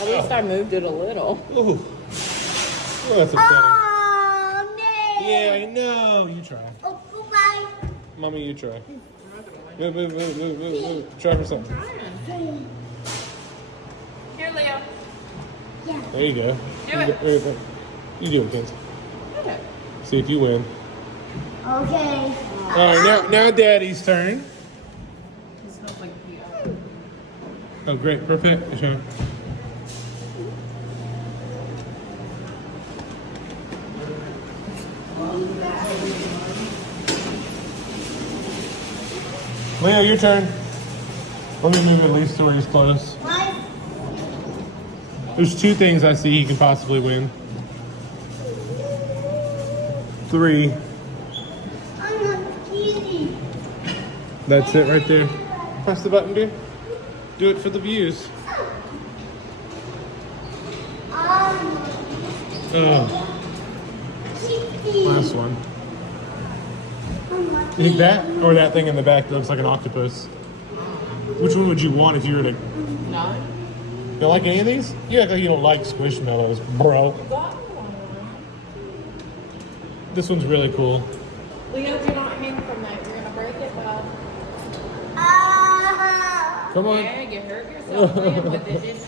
At least I moved it a little. Ooh. Oh, that's upsetting. Oh, no. Yeah, I know. You try. Oh, bye. Mommy, you try. Move, move, move, move, move, move. Try for something. Here, Leo. Yeah. There you go. Do it. You do it, kids. Do it. See if you win. Okay. All right, now Daddy's turn. It smells like pee. Oh, great. Perfect. Your turn. Leo, your turn. Let me move at least to where he's close. What? There's two things I see he can possibly win. 3. I'm not easy. That's it right there. Press the button, dude. Do it for the views. Oh, last one. You think that or that thing in the back that looks like an octopus? Which one would you want if you were to... No. You don't like any of these? You act like you don't like Squishmallows, bro. This one's really cool. Leo, do not hang from that. You're going to break it, bud. Ah. Come on. Yeah, you hurt yourself playing with it, didn't you?